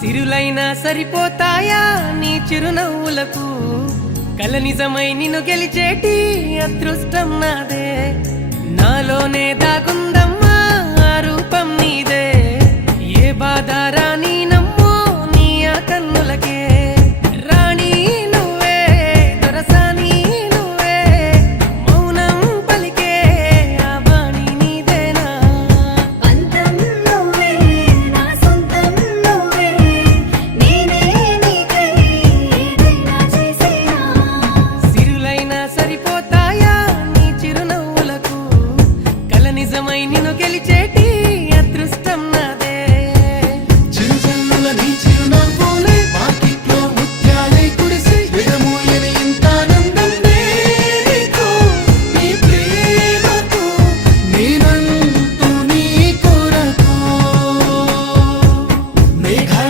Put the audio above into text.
సిరులైనా సరిపోతాయా నీ చిరునవ్వులకు కల నిజమై నిన్ను గెలిచేటి అదృష్టం నాదే నాలోనే దాగుందమ్మా ఆ రూపం నీదే ఏ బాధ రాని